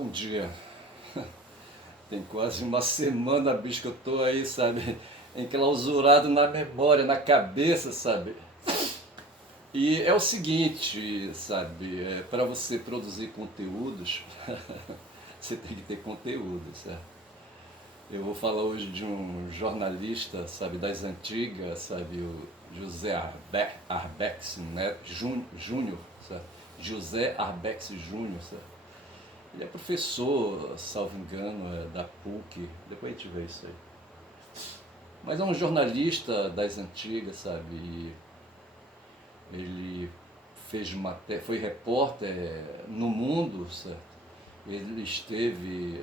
Bom dia. Tem quase uma semana, bicho, que eu tô aí, sabe, enclausurado na memória, na cabeça, sabe? E é o seguinte, sabe, para você produzir conteúdos, você tem que ter conteúdo, certo? Eu vou falar hoje de um jornalista, sabe, das antigas, sabe, o José Arbex Júnior, sabe? José Arbex Júnior, sabe? Ele é professor, salvo engano, da PUC, depois a gente vê isso aí. Mas é um jornalista das antigas, sabe? E ele foi repórter no Mundo, certo? Ele esteve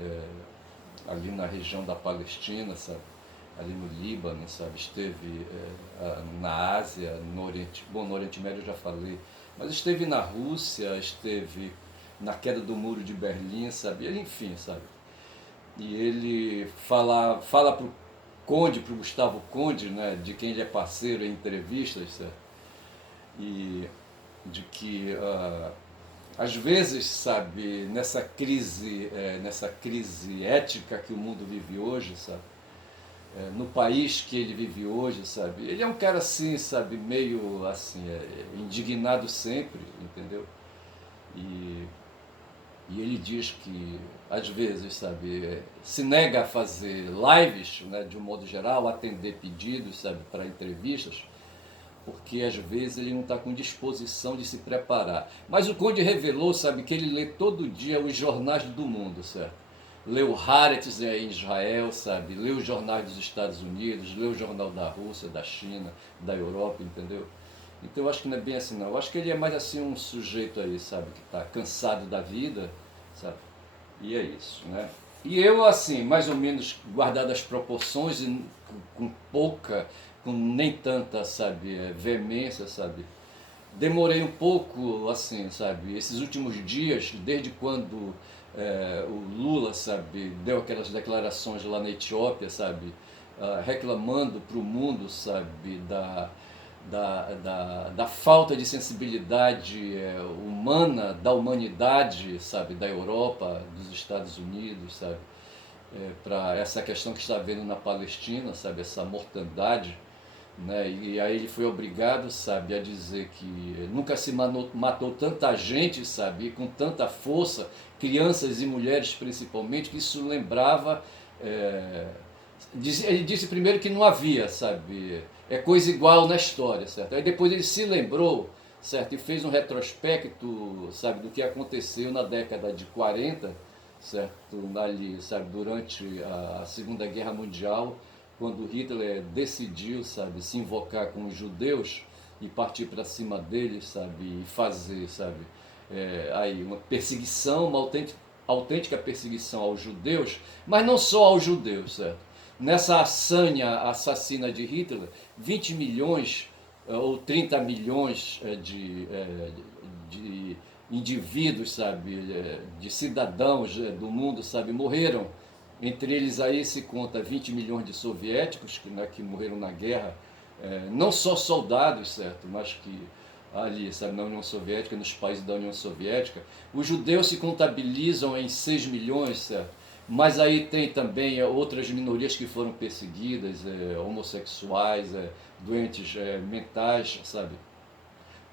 ali na região da Palestina, sabe? Ali no Líbano, sabe? Esteve na Ásia, no Oriente, bom, no Oriente Médio eu já falei, mas esteve na Rússia, esteve na queda do muro de Berlim, sabe? Ele, enfim, sabe? E ele fala pro Conde, pro Gustavo Conde, né, de quem ele é parceiro em entrevistas, certo? E de que às vezes, sabe, nessa crise ética que o mundo vive hoje, sabe, no país que ele vive hoje, sabe, ele é um cara assim, sabe, meio assim, indignado sempre, entendeu? E E ele diz que, às vezes, sabe, se nega a fazer lives, né, de um modo geral, atender pedidos, sabe, para entrevistas, porque às vezes ele não está com disposição de se preparar. Mas o Conde revelou, sabe, que ele lê todo dia os jornais do mundo, certo? Lê o Haaretz em Israel, sabe? Lê os jornais dos Estados Unidos, lê o jornal da Rússia, da China, da Europa, entendeu? Então eu acho que não é bem assim não. Eu acho que ele é mais assim um sujeito aí, sabe, que está cansado da vida, sabe? E é isso, né? E eu, assim, mais ou menos guardado as proporções, e com pouca, com nem tanta, sabe, veemência, sabe? Demorei um pouco, assim, sabe, esses últimos dias, desde quando o Lula, sabe, deu aquelas declarações lá na Etiópia, sabe, reclamando para o mundo, sabe, da falta de sensibilidade humana, da humanidade, sabe, da Europa, dos Estados Unidos, sabe, para essa questão que está havendo na Palestina, sabe, essa mortandade, né? E aí ele foi obrigado, sabe, a dizer que nunca se matou tanta gente, sabe, e com tanta força, crianças e mulheres principalmente, que isso lembrava. É, ele disse primeiro que não havia, sabe, coisa igual na história, certo? Aí depois ele se lembrou, certo, e fez um retrospecto, sabe, do que aconteceu na década de 40, certo, ali, sabe, durante a Segunda Guerra Mundial, quando Hitler decidiu, sabe, se invocar com os judeus e partir para cima deles, sabe, e fazer, sabe, aí uma perseguição, uma autêntica perseguição aos judeus, mas não só aos judeus, certo? Nessa sanha assassina de Hitler, 20 milhões ou 30 milhões de indivíduos, sabe, de cidadãos do mundo, sabe, morreram. Entre eles aí se conta 20 milhões de soviéticos que morreram na guerra, não só soldados, certo, mas que ali, sabe, na União Soviética, nos países da União Soviética. Os judeus se contabilizam em 6 milhões, certo? Mas aí tem também outras minorias que foram perseguidas, homossexuais, doentes mentais, sabe?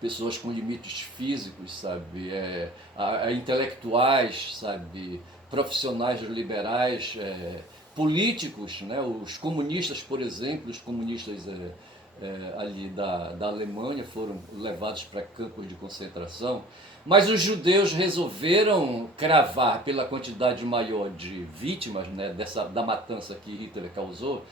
Pessoas com limites físicos, sabe? Intelectuais, sabe? Profissionais liberais, políticos, né? Os comunistas, por exemplo, os comunistas ali da Alemanha foram levados para campos de concentração, mas os judeus resolveram cravar pela quantidade maior de vítimas, né, da matança que Hitler causou,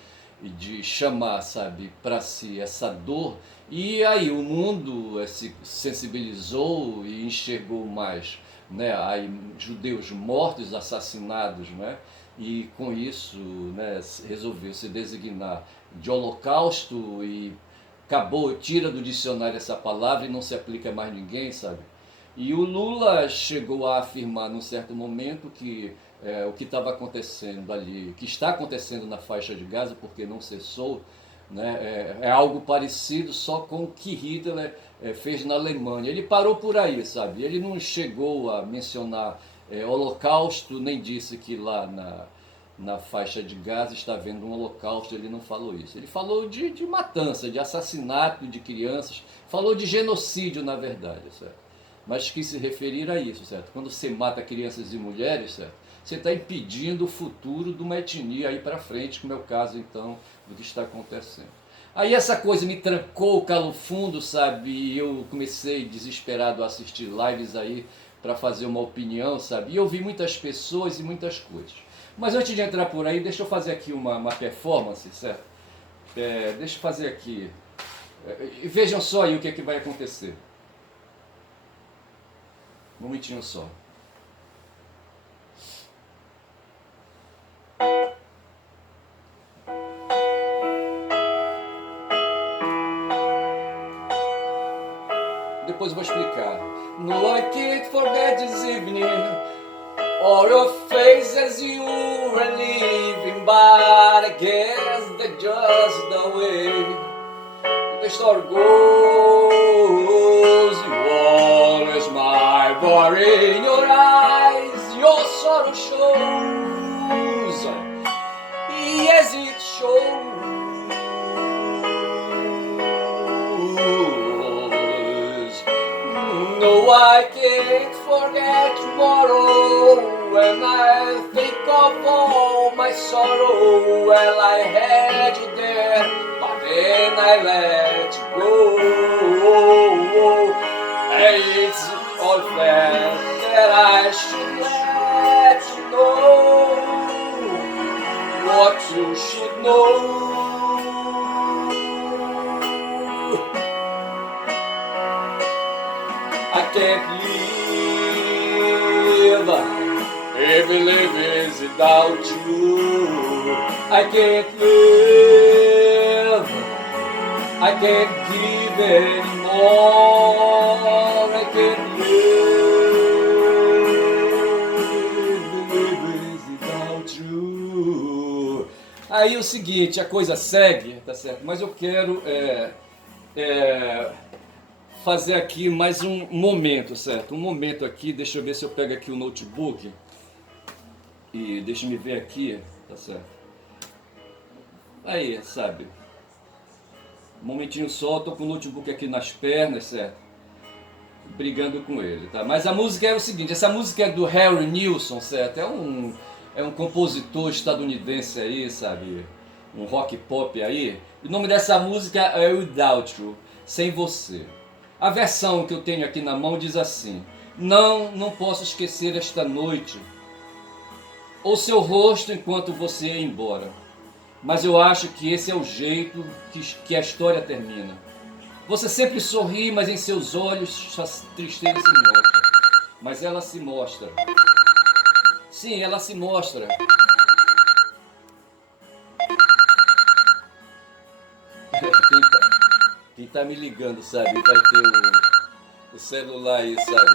e de chamar, sabe, para si essa dor. E aí o mundo se sensibilizou e enxergou mais, né, aí, judeus mortos, assassinados, né, e com isso, né, resolveu se designar de holocausto e acabou, tira do dicionário essa palavra e não se aplica a mais ninguém, sabe? E o Lula chegou a afirmar num certo momento que o que estava acontecendo ali, o que está acontecendo na faixa de Gaza, porque não cessou, né, algo parecido só com o que Hitler fez na Alemanha. Ele parou por aí, sabe? Ele não chegou a mencionar Holocausto, nem disse que lá na faixa de Gaza está havendo um holocausto, ele não falou isso. Ele falou de matança, de assassinato de crianças, falou de genocídio, na verdade, certo? Mas quis se referir a isso, certo? Quando você mata crianças e mulheres, certo? Você está impedindo o futuro de uma etnia aí para frente, como é o caso, então, do que está acontecendo. Aí essa coisa me trancou o calo fundo, sabe? E eu comecei desesperado a assistir lives aí para fazer uma opinião, sabe? E eu vi muitas pessoas e muitas coisas. Mas antes de entrar por aí, deixa eu fazer aqui uma performance, certo? Deixa eu fazer aqui. Vejam só aí o que é que vai acontecer. Um momentinho só. Depois eu vou explicar. No, I can't forget this evening, all your face as you were leaving, but I guess that's just the way the story goes. You always my worry in your eyes, your sorrow shows, yes it shows. No, I can't forget tomorrow when I think of all my sorrow. Well, I had you there, but then I let you go. And it's all fair that I should let you know what you should know. I can't live if live is without you. I can't live, I can't give anymore. I can't live without you. Aí o seguinte, a coisa segue, tá certo? Mas eu quero fazer aqui mais um momento, certo? Um momento aqui, deixa eu ver se eu pego aqui o notebook e deixa eu me ver aqui, tá certo? Aí, sabe? Um momentinho só, tô com o notebook aqui nas pernas, certo? Brigando com ele, tá? Mas a música é o seguinte, essa música é do Harry Nilsson, certo? É um compositor estadunidense aí, sabe? Um rock pop aí. O nome dessa música é Without You, Sem Você. A versão que eu tenho aqui na mão diz assim: não posso esquecer esta noite, ou seu rosto enquanto você ia embora. Mas eu acho que esse é o jeito que a história termina. Você sempre sorri, mas em seus olhos sua tristeza se mostra. Mas ela se mostra. Sim, ela se mostra. Quem tá me ligando, sabe? Vai ter o celular aí, sabe?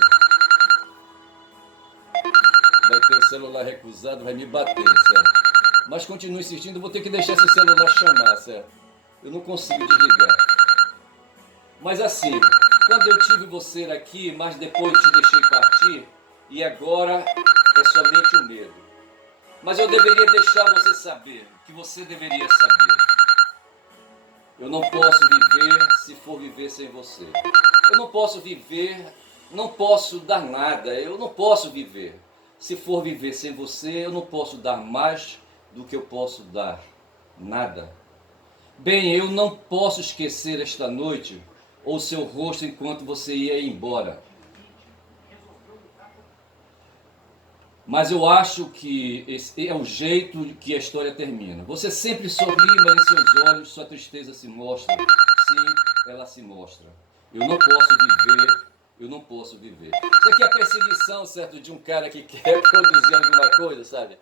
Vai ter o celular recusado, vai me bater, certo? Mas continue insistindo, vou ter que deixar esse celular chamar, certo? Eu não consigo desligar. Mas assim, quando eu tive você aqui, mas depois te deixei partir, e agora é somente o medo. Mas eu deveria deixar você saber, que você deveria saber. Eu não posso viver se for viver sem você. Eu não posso viver, não posso dar nada, eu não posso viver. Se for viver sem você, eu não posso dar mais do que eu posso dar. Nada. Bem, eu não posso esquecer esta noite, ou seu rosto enquanto você ia embora. Mas eu acho que esse é o jeito que a história termina. Você sempre sorri, mas em seus olhos sua tristeza se mostra. Sim, ela se mostra. Eu não posso viver, eu não posso viver. Isso aqui é a perseguição, certo, de um cara que quer produzir alguma coisa, sabe?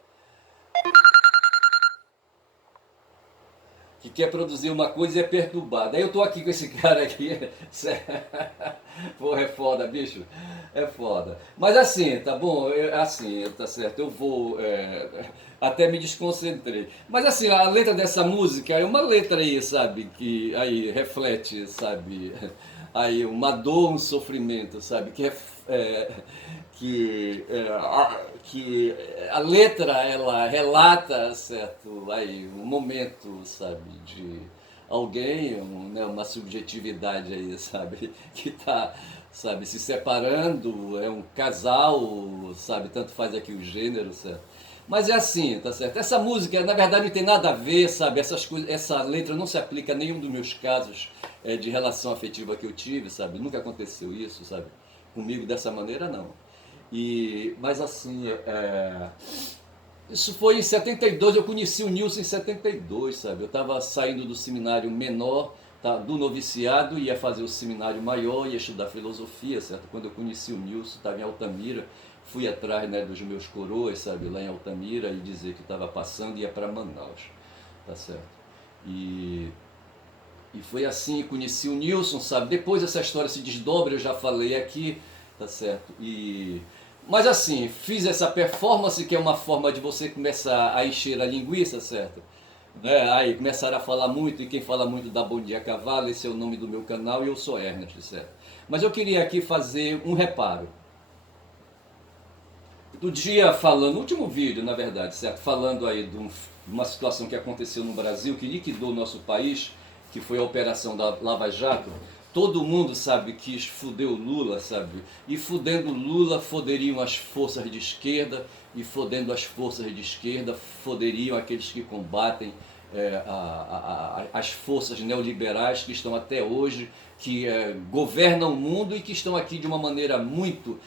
Que quer produzir uma coisa e é perturbado. Aí eu tô aqui com esse cara aqui. Porra, é foda, bicho. É foda. Mas assim, tá bom? Assim, tá certo. Eu vou. Até me desconcentrei. Mas assim, a letra dessa música é uma letra aí, sabe? Que aí reflete, sabe? Aí uma dor, um sofrimento, sabe? que a letra ela relata, certo, aí um momento, sabe, de alguém, né, uma subjetividade aí, sabe, que está, sabe, se separando, é um casal, sabe, tanto faz aqui o gênero, certo. Mas é assim, tá certo? Essa música, na verdade, não tem nada a ver, sabe? Essas coisas, essa letra não se aplica a nenhum dos meus casos de relação afetiva que eu tive, sabe? Nunca aconteceu isso, sabe? Comigo dessa maneira, não. Mas assim, isso foi em 72, eu conheci o Nilson em 72, sabe? Eu estava saindo do seminário menor, tá, do noviciado, ia fazer o seminário maior, ia estudar filosofia, certo? Quando eu conheci o Nilson, estava em Altamira, fui atrás, né, dos meus coroas, sabe, lá em Altamira, e dizer que estava passando e ia para Manaus, tá certo? E, e foi assim, conheci o Nilson, sabe? Depois essa história se desdobra, eu já falei aqui, tá certo? Mas assim, fiz essa performance que é uma forma de você começar a encher a linguiça, certo? Né? Aí começaram a falar muito, e quem fala muito dá bom dia a cavalo, esse é o nome do meu canal e eu sou Ernest, certo? Mas eu queria aqui fazer um reparo. Do dia falando, no último vídeo na verdade, certo? Falando aí de uma situação que aconteceu no Brasil, que liquidou o nosso país, que foi a operação da Lava Jato. Todo mundo, sabe, quis fuder o Lula, sabe? E fudendo o Lula, foderiam as forças de esquerda, e fodendo as forças de esquerda, foderiam aqueles que combatem as forças neoliberais que estão até hoje, que governam o mundo e que estão aqui de uma maneira muito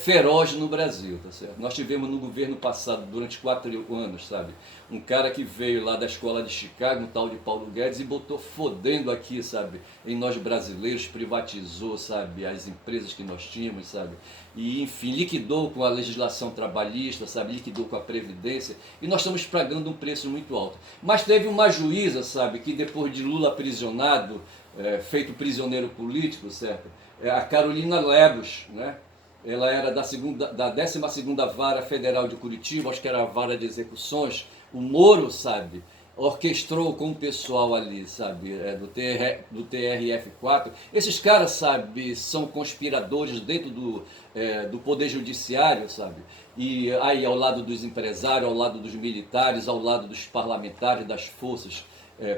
feroz no Brasil, tá certo? Nós tivemos no governo passado, durante 4 anos, sabe, um cara que veio lá da escola de Chicago, um tal de Paulo Guedes, e botou fodendo aqui, sabe, em nós brasileiros, privatizou, sabe, as empresas que nós tínhamos, sabe, e enfim, liquidou com a legislação trabalhista, sabe, liquidou com a Previdência, e nós estamos pagando um preço muito alto. Mas teve uma juíza, sabe, que depois de Lula aprisionado, feito prisioneiro político, certo? A Carolina Lebos, né? Ela era da 12ª Vara Federal de Curitiba, acho que era a vara de execuções. O Moro, sabe, orquestrou com o pessoal ali, sabe, do TRF4. Esses caras, sabe, são conspiradores dentro do Poder Judiciário, sabe, e aí ao lado dos empresários, ao lado dos militares, ao lado dos parlamentares, das forças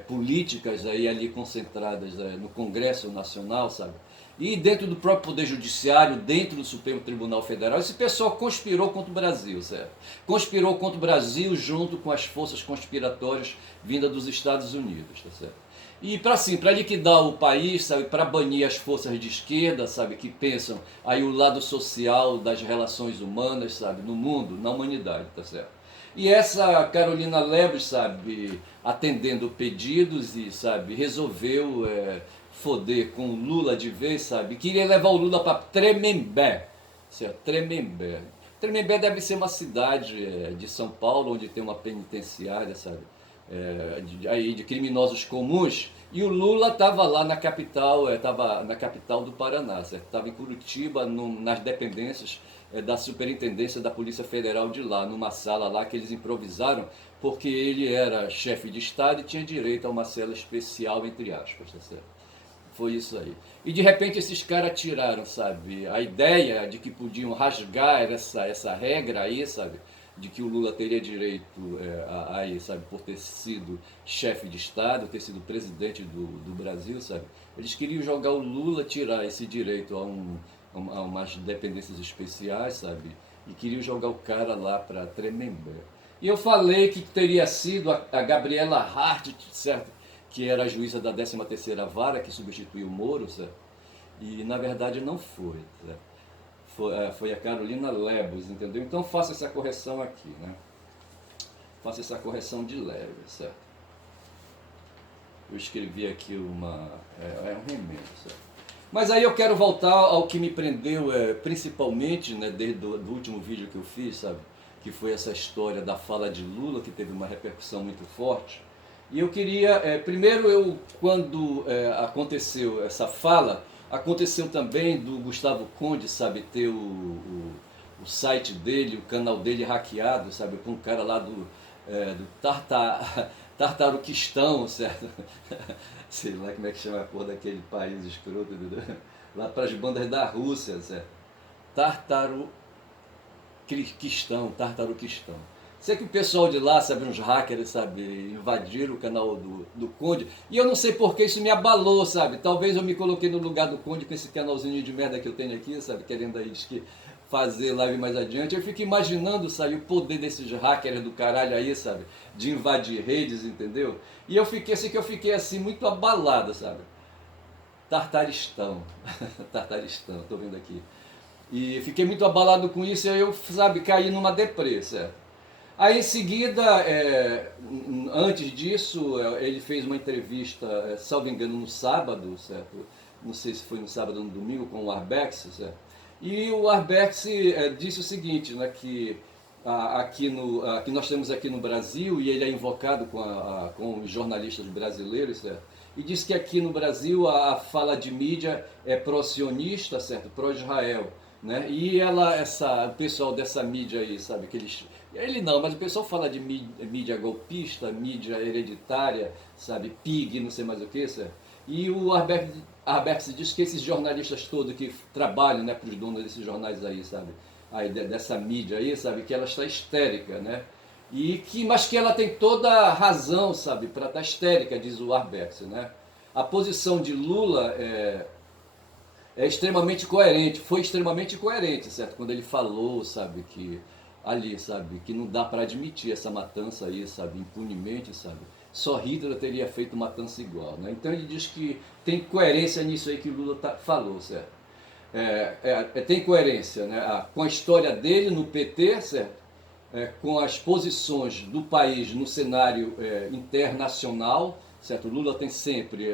políticas aí ali concentradas no Congresso Nacional, sabe? E dentro do próprio Poder Judiciário, dentro do Supremo Tribunal Federal, esse pessoal conspirou contra o Brasil, certo? Conspirou contra o Brasil junto com as forças conspiratórias vindas dos Estados Unidos, tá certo? E para assim, para liquidar o país, sabe, para banir as forças de esquerda, sabe, que pensam aí o lado social das relações humanas, sabe, no mundo, na humanidade, tá certo? E essa Carolina Lebos, sabe, atendendo pedidos e, sabe, resolveu foder com o Lula de vez, sabe, queria levar o Lula para Tremembé, certo? Tremembé. Tremembé deve ser uma cidade de São Paulo, onde tem uma penitenciária, sabe, de criminosos comuns, e o Lula estava lá na capital, estava na capital do Paraná, estava em Curitiba, nas dependências da Superintendência da Polícia Federal de lá, numa sala lá que eles improvisaram, porque ele era chefe de Estado e tinha direito a uma cela especial, entre aspas, tá certo? Foi isso aí. E de repente esses caras tiraram, sabe, a ideia de que podiam rasgar essa regra aí, sabe, de que o Lula teria direito aí, sabe, por ter sido chefe de Estado, ter sido presidente do Brasil, sabe. Eles queriam jogar o Lula, tirar esse direito a umas dependências especiais, sabe, e queriam jogar o cara lá para Tremembé. E eu falei que teria sido a Gabriela Hart, certo, que era a juíza da 13ª Vara, que substituiu o Moro, certo? E na verdade não foi, certo? Foi a Carolina Lebos, entendeu? Então faça essa correção aqui, né? Faça essa correção de leve, certo? Eu escrevi aqui um remendo, certo? Mas aí eu quero voltar ao que me prendeu principalmente, né, desde do último vídeo que eu fiz, sabe? Que foi essa história da fala de Lula, que teve uma repercussão muito forte. E eu queria, primeiro quando aconteceu essa fala, aconteceu também do Gustavo Conde, sabe, ter o site dele, o canal dele hackeado, sabe, por um cara lá do Tartaruquistão, certo? Sei lá como é que chama a porra daquele país escroto, lá para as bandas da Rússia, certo? Tartaruquistão. Sei que o pessoal de lá, sabe, uns hackers, sabe, invadiram o canal do Conde, e eu não sei porque isso me abalou, sabe, talvez eu me coloquei no lugar do Conde com esse canalzinho de merda que eu tenho aqui, sabe, querendo aí, diz que fazer live mais adiante, eu fico imaginando, sabe, o poder desses hackers do caralho aí, sabe, de invadir redes, entendeu? E eu fiquei assim, muito abalado, sabe, Tartaristão, Tartaristão, tô vendo aqui. E fiquei muito abalado com isso, e aí eu, sabe, caí numa deprê, certo? Aí em seguida, antes disso, ele fez uma entrevista, salvo engano, no sábado, certo? Não sei se foi no sábado ou no domingo, com o Arbex, certo? E o Arbex disse o seguinte, né, que que nós temos aqui no Brasil, e ele é invocado com os jornalistas brasileiros, certo? E diz que aqui no Brasil a fala de mídia é pró-sionista, certo? Pró-Israel. Né? E o pessoal dessa mídia aí, sabe, que ele não, mas o pessoal fala de mídia golpista, mídia hereditária, sabe, PIG, não sei mais o que, sabe? E o Arbex diz que esses jornalistas todos que trabalham, né, para os donos desses jornais aí, sabe, aí, dessa mídia aí, sabe, que ela está histérica, né? Mas que ela tem toda a razão, sabe, para estar histérica, diz o Arbex, né? A posição de Lula é extremamente coerente, foi extremamente coerente, certo? Quando ele falou, sabe, que ali, sabe, que não dá para admitir essa matança aí, sabe, impunemente, sabe? Só Hitler teria feito matança igual, né? Então ele diz que tem coerência nisso aí que o Lula falou, certo? Tem coerência, né? Com a história dele no PT, certo? Com as posições do país no cenário internacional, certo? Lula tem sempre,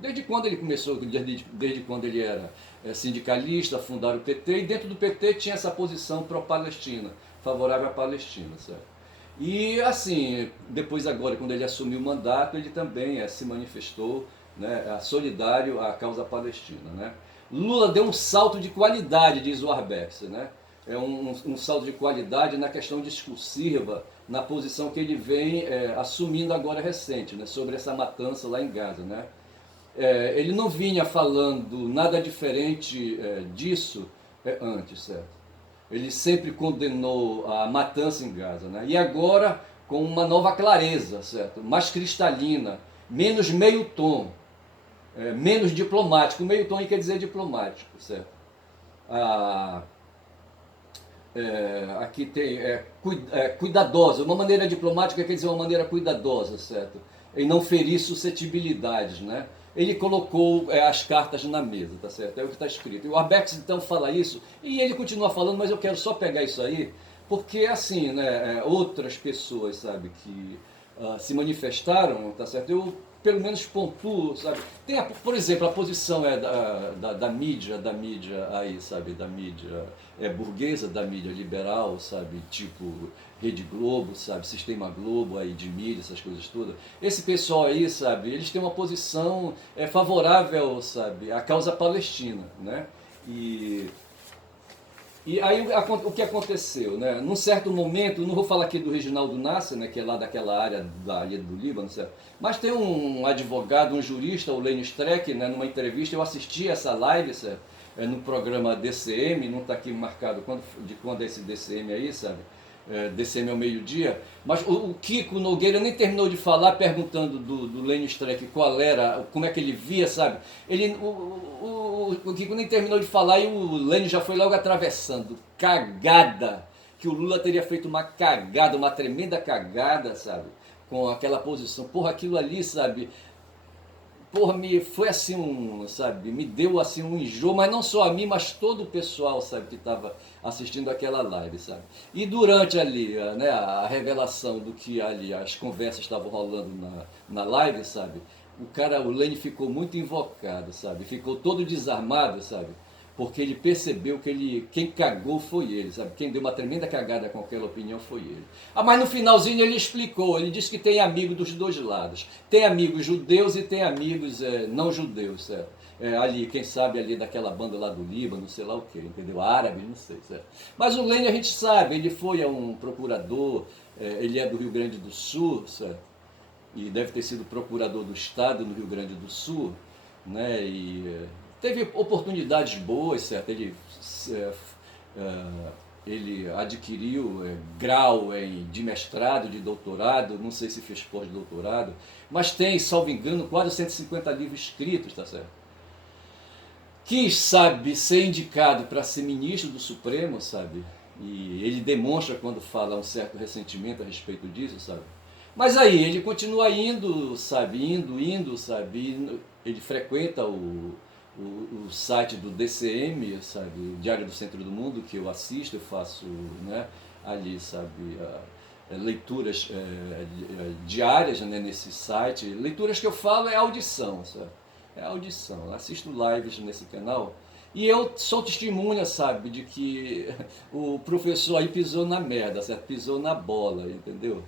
desde quando ele começou, desde quando ele era sindicalista, fundaram o PT, e dentro do PT tinha essa posição pró-Palestina, favorável à Palestina, certo? E assim, depois agora, quando ele assumiu o mandato, ele também se manifestou, né, solidário à causa palestina, né? Lula deu um salto de qualidade, diz o Arbex, né? Um salto de qualidade na questão discursiva, na posição que ele vem assumindo agora recente, né, sobre essa matança lá em Gaza, né? Ele não vinha falando nada diferente disso antes, certo? Ele sempre condenou a matança em Gaza, né? E agora com uma nova clareza, certo? Mais cristalina, menos meio tom, menos diplomático. Meio tom quer dizer diplomático, certo? Ah, aqui tem cuidadosa, uma maneira diplomática quer dizer uma maneira cuidadosa, certo? Em não ferir suscetibilidades, né? Ele colocou as cartas na mesa, tá certo? É o que está escrito. E o Arbex então fala isso, e ele continua falando, mas eu quero só pegar isso aí, porque assim, né, outras pessoas, sabe, que se manifestaram, tá certo? Eu pelo menos pontuo, sabe? Tem, por exemplo, a posição da mídia aí, sabe? Da mídia burguesa, da mídia liberal, sabe? Tipo Rede Globo, sabe? Sistema Globo aí de mídia, essas coisas todas. Esse pessoal aí, sabe? Eles têm uma posição favorável, sabe? À causa palestina, né? E aí o que aconteceu, né? Num certo momento, não vou falar aqui do Reginaldo Nasser, né, que é lá daquela área do Líbano, certo? Mas tem um advogado, um jurista, o Lênin Streck, né, numa entrevista, eu assisti essa live, certo? No programa DCM, não está aqui marcado de quando é esse DCM aí, sabe? DCM ao meio-dia, mas o Kiko Nogueira nem terminou de falar, perguntando do Lênin Streck qual era, como é que ele via, sabe? O Kiko nem terminou de falar e o Lênin já foi logo atravessando. Cagada! Que o Lula teria feito uma cagada, uma tremenda cagada, sabe? Com aquela posição. Porra, aquilo ali, sabe? Porra, foi assim sabe, me deu assim um enjoo, mas não só a mim, mas todo o pessoal, sabe, que estava assistindo aquela live, sabe. E durante ali, né, a revelação do que ali, as conversas estavam rolando na live, sabe, o Lênin ficou muito invocado, sabe, ficou todo desarmado, sabe, porque ele percebeu que quem cagou foi ele, sabe? Quem deu uma tremenda cagada com aquela opinião foi ele. Mas no finalzinho ele explicou, ele disse que tem amigos dos dois lados. Tem amigos judeus e tem amigos não judeus, certo? Ali, quem sabe ali daquela banda lá do Líbano, sei lá o que, entendeu? Árabe, não sei, certo? Mas o Lênin a gente sabe, ele foi um procurador, ele é do Rio Grande do Sul, certo? E deve ter sido procurador do Estado no Rio Grande do Sul, né? E teve oportunidades boas, certo? ele adquiriu grau de mestrado, de doutorado, não sei se fez pós-doutorado, mas tem, salvo engano, quase 150 livros escritos, tá certo? Quis, sabe, ser indicado para ser ministro do Supremo, sabe? E ele demonstra quando fala um certo ressentimento a respeito disso, sabe? Mas aí ele continua indo, sabe, indo, sabe, ele frequenta o site do DCM, sabe, Diário do Centro do Mundo, que eu assisto, eu faço, né, ali, sabe, leituras diárias, né, nesse site. Leituras que eu falo é audição, sabe? É audição. Eu assisto lives nesse canal e eu sou testemunha, sabe, de que o professor aí pisou na merda, certo? Pisou na bola, entendeu?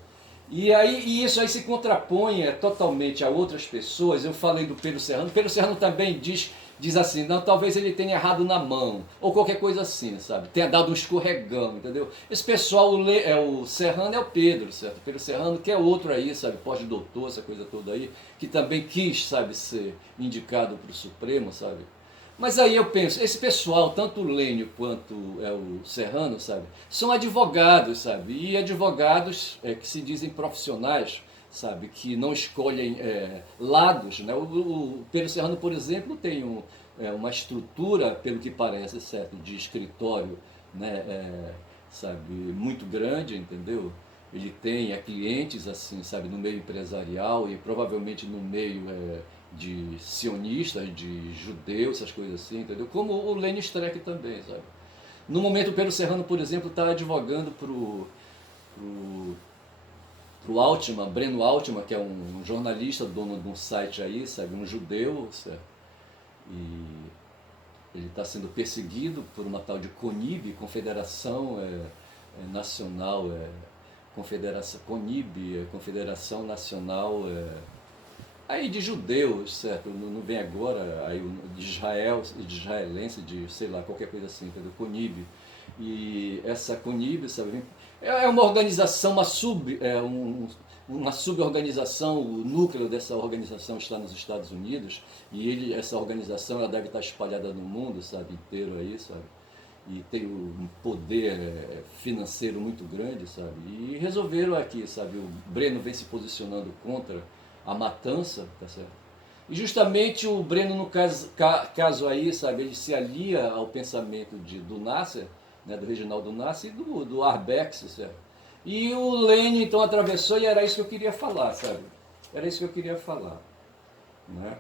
E isso aí se contrapõe totalmente a outras pessoas. Eu falei do Pedro Serrano. Pedro Serrano também diz assim, não, talvez ele tenha errado na mão, ou qualquer coisa assim, sabe? Tenha dado um escorregão, entendeu? Esse pessoal, o Serrano é o Pedro, certo? Pedro Serrano, que é outro aí, sabe? Pós-doutor, essa coisa toda aí, que também quis, sabe, ser indicado para o Supremo, sabe? Mas aí eu penso, esse pessoal, tanto o Lênio quanto o Serrano, sabe, são advogados, sabe, e advogados que se dizem profissionais, sabe, que não escolhem lados, né? O Pedro Serrano, por exemplo, tem uma estrutura, pelo que parece, certo, de escritório, né, sabe, muito grande, entendeu? Ele tem clientes, assim, sabe, no meio empresarial e provavelmente no meio de sionistas, de judeus, essas coisas assim, entendeu? Como o Lenny Streck também, sabe? No momento, o Pedro Serrano, por exemplo, está advogando pro Altman, Breno Altman, que é um jornalista, dono de um site aí, sabe? Um judeu, certo? E ele está sendo perseguido por uma tal de CONIB, Confederação Nacional, Confederação CONIB, Confederação Nacional aí de judeus, certo? Não vem agora, aí de Israel, de israelense, de sei lá, qualquer coisa assim, entendeu? CONIB. E essa CONIB, sabe, é uma organização, uma suborganização, o núcleo dessa organização está nos Estados Unidos, e essa organização ela deve estar espalhada no mundo, sabe, inteiro aí, sabe? E tem um poder financeiro muito grande, sabe? E resolveram aqui, sabe? O Breno vem se posicionando contra a matança, tá certo? E justamente o Breno, no caso aí, sabe, ele se alia ao pensamento do Nasser, né, do Reginaldo Nasser e do Arbex, certo? E o Lênin então atravessou e era isso que eu queria falar, sabe? Era isso que eu queria falar, né?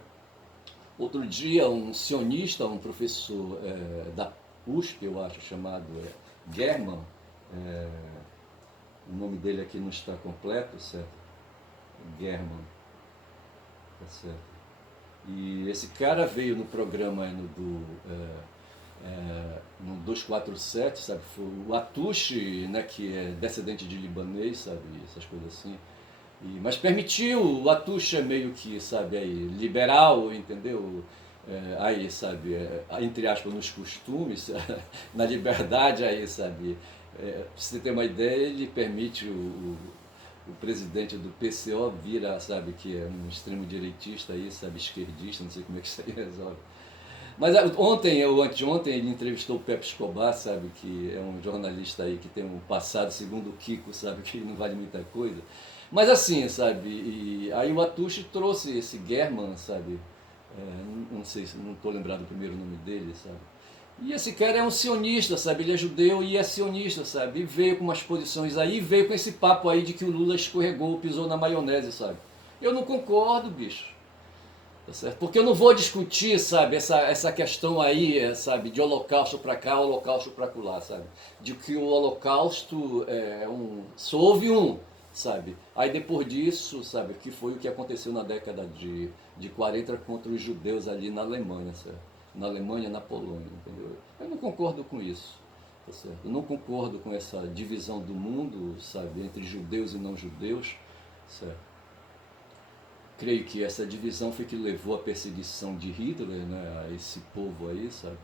Outro dia um sionista, um professor da USP, eu acho, chamado German, o nome dele aqui não está completo, certo? German, tá certo? E esse cara veio no programa no 247, sabe? Foi o Atushi, né, que é descendente de libanês, sabe? Essas coisas assim. Mas permitiu, o Atushi é meio que, sabe, aí, liberal, entendeu? Aí, sabe, entre aspas, nos costumes, na liberdade aí, sabe? Pra você ter uma ideia, ele permite o presidente do PCO vira, sabe, que é um extremo direitista aí, sabe, esquerdista, não sei como é que isso aí resolve. Mas ontem, ou anteontem, ele entrevistou o Pepe Escobar, sabe, que é um jornalista aí que tem um passado, segundo o Kiko, sabe, que não vale muita coisa. Mas assim, sabe, e aí o Atushi trouxe esse German, sabe, não sei, não estou lembrado do primeiro nome dele, sabe. E esse cara é um sionista, sabe, ele é judeu e é sionista, sabe, e veio com umas posições aí, veio com esse papo aí de que o Lula escorregou, pisou na maionese, sabe. Eu não concordo, bicho. Tá certo? Porque eu não vou discutir, sabe, essa questão aí, sabe, de holocausto para cá, holocausto para lá, sabe? De que o holocausto só houve um, sabe? Aí depois disso, sabe, que foi o que aconteceu na década de 40 contra os judeus ali na Alemanha, certo? Na Alemanha, na Polônia, entendeu? Eu não concordo com isso, tá certo? Eu não concordo com essa divisão do mundo, sabe, entre judeus e não judeus, certo? Creio que essa divisão foi que levou à perseguição de Hitler, né, a esse povo aí, sabe?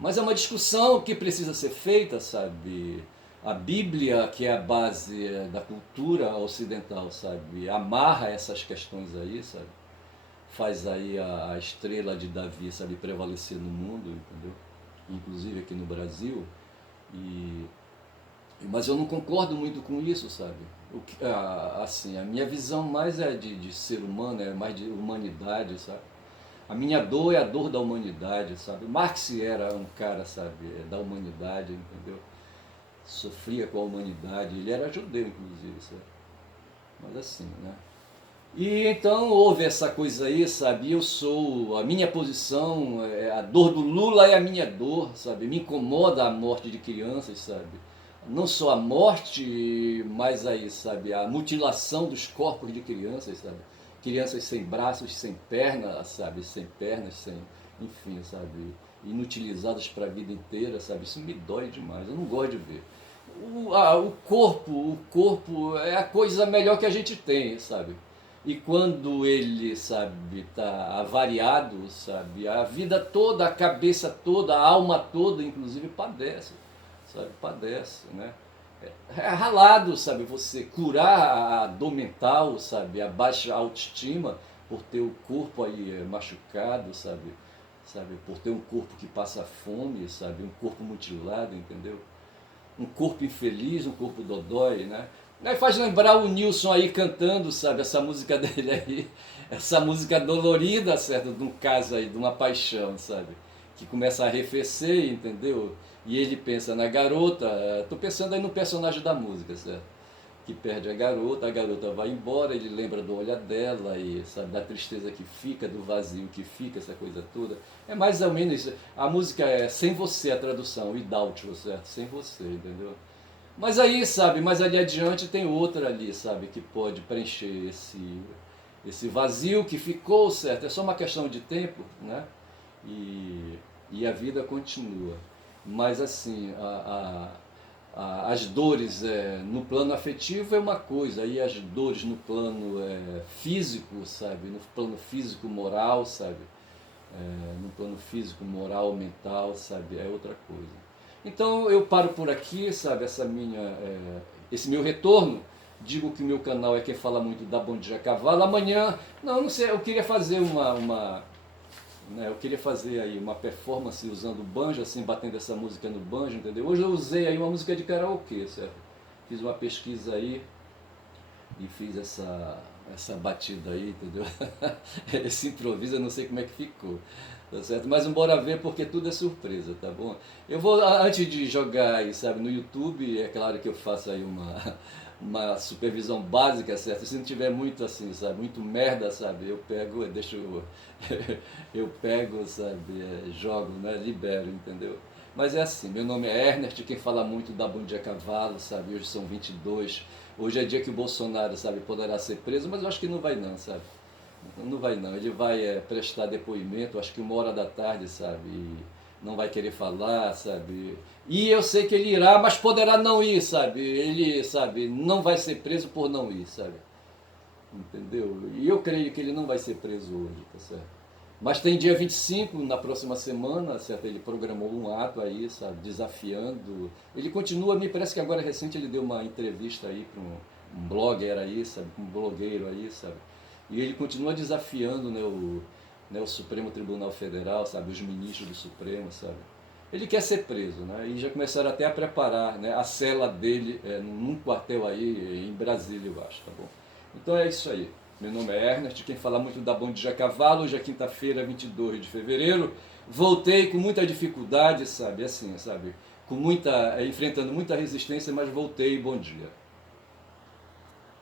Mas é uma discussão que precisa ser feita, sabe? A Bíblia, que é a base da cultura ocidental, sabe? Amarra essas questões aí, sabe? Faz aí a estrela de Davi, sabe, prevalecer no mundo, entendeu? Inclusive aqui no Brasil. E, mas eu não concordo muito com isso, sabe? Assim, a minha visão mais é de ser humano, é mais de humanidade, sabe? A minha dor é a dor da humanidade, sabe? Marx era um cara, sabe, da humanidade, entendeu? Sofria com a humanidade, ele era judeu, inclusive, sabe? Mas assim, né? E então houve essa coisa aí, sabe? Eu sou, a minha posição, a dor do Lula é a minha dor, sabe? Me incomoda a morte de crianças, sabe? Não só a morte, mas aí, sabe? A mutilação dos corpos de crianças, sabe? Crianças sem braços, sem pernas, sabe? Sem pernas, sem, enfim, sabe? Inutilizadas para a vida inteira, sabe? Isso me dói demais, eu não gosto de ver. O corpo é a coisa melhor que a gente tem, sabe? E quando ele, sabe, está avariado, sabe, a vida toda, a cabeça toda, a alma toda, inclusive, padece, sabe, padece, né? É ralado, sabe, você curar a dor mental, sabe, a baixa autoestima por ter o corpo aí machucado, sabe, por ter um corpo que passa fome, sabe, um corpo mutilado, entendeu? Um corpo infeliz, um corpo dodói, né? Aí faz lembrar o Nilson aí cantando, sabe, essa música dele aí, essa música dolorida, certo, de um caso aí, de uma paixão, sabe, que começa a arrefecer, entendeu? E ele pensa na garota, tô pensando aí no personagem da música, certo? Que perde a garota vai embora, ele lembra do olhar dela e sabe, da tristeza que fica, do vazio que fica, essa coisa toda. É mais ou menos isso. A música é Sem Você, a tradução, Without You, certo? Sem você, entendeu? Mas aí, sabe, mais ali adiante tem outra ali, sabe, que pode preencher esse vazio que ficou, certo? É só uma questão de tempo, né? E a vida continua. Mas assim, as dores no plano afetivo é uma coisa, e as dores no plano físico, sabe? No plano físico moral, sabe? No plano físico, moral, mental, sabe? É outra coisa. Então eu paro por aqui, sabe? Esse meu retorno. Digo que o meu canal é quem fala muito da Bom Dia Cavalo. Amanhã, não sei, eu queria fazer né, eu queria fazer aí uma performance usando o banjo, assim, batendo essa música no banjo, entendeu? Hoje eu usei aí uma música de karaokê, certo? Fiz uma pesquisa aí e fiz essa batida aí, entendeu? Esse improviso, eu não sei como é que ficou, tá certo? Mas bora ver porque tudo é surpresa, tá bom? Eu vou, antes de jogar aí, sabe, no YouTube, é claro que eu faço aí uma supervisão básica, certo? Se não tiver muito assim, sabe, muito merda, sabe, eu pego, deixo, eu pego, sabe, jogo, né, libero, entendeu? Mas é assim, meu nome é Ernest, quem fala muito da Bom Dia Cavalo, sabe, hoje são 22, hoje é dia que o Bolsonaro, sabe, poderá ser preso, mas eu acho que não vai não, sabe, não vai não, ele vai prestar depoimento, acho que 1 hora da tarde, sabe, e não vai querer falar, sabe, e eu sei que ele irá, mas poderá não ir, sabe, ele, sabe, não vai ser preso por não ir, sabe, entendeu? E eu creio que ele não vai ser preso hoje, tá certo? Mas tem dia 25 na próxima semana, certo? Ele programou um ato aí, sabe, desafiando. Ele continua, me parece que agora recente ele deu uma entrevista aí para um blogger aí, sabe, um blogueiro aí, sabe? E ele continua desafiando, né, o Supremo Tribunal Federal, sabe, os ministros do Supremo, sabe? Ele quer ser preso, né? E já começaram até a preparar, né, a cela dele num quartel aí em Brasília, eu acho, tá bom? Então é isso aí. Meu nome é Ernest, quem fala muito da Bom Dia Cavalo, hoje é quinta-feira, 22 de fevereiro. Voltei com muita dificuldade, sabe, assim, sabe, enfrentando muita resistência, mas voltei, bom dia.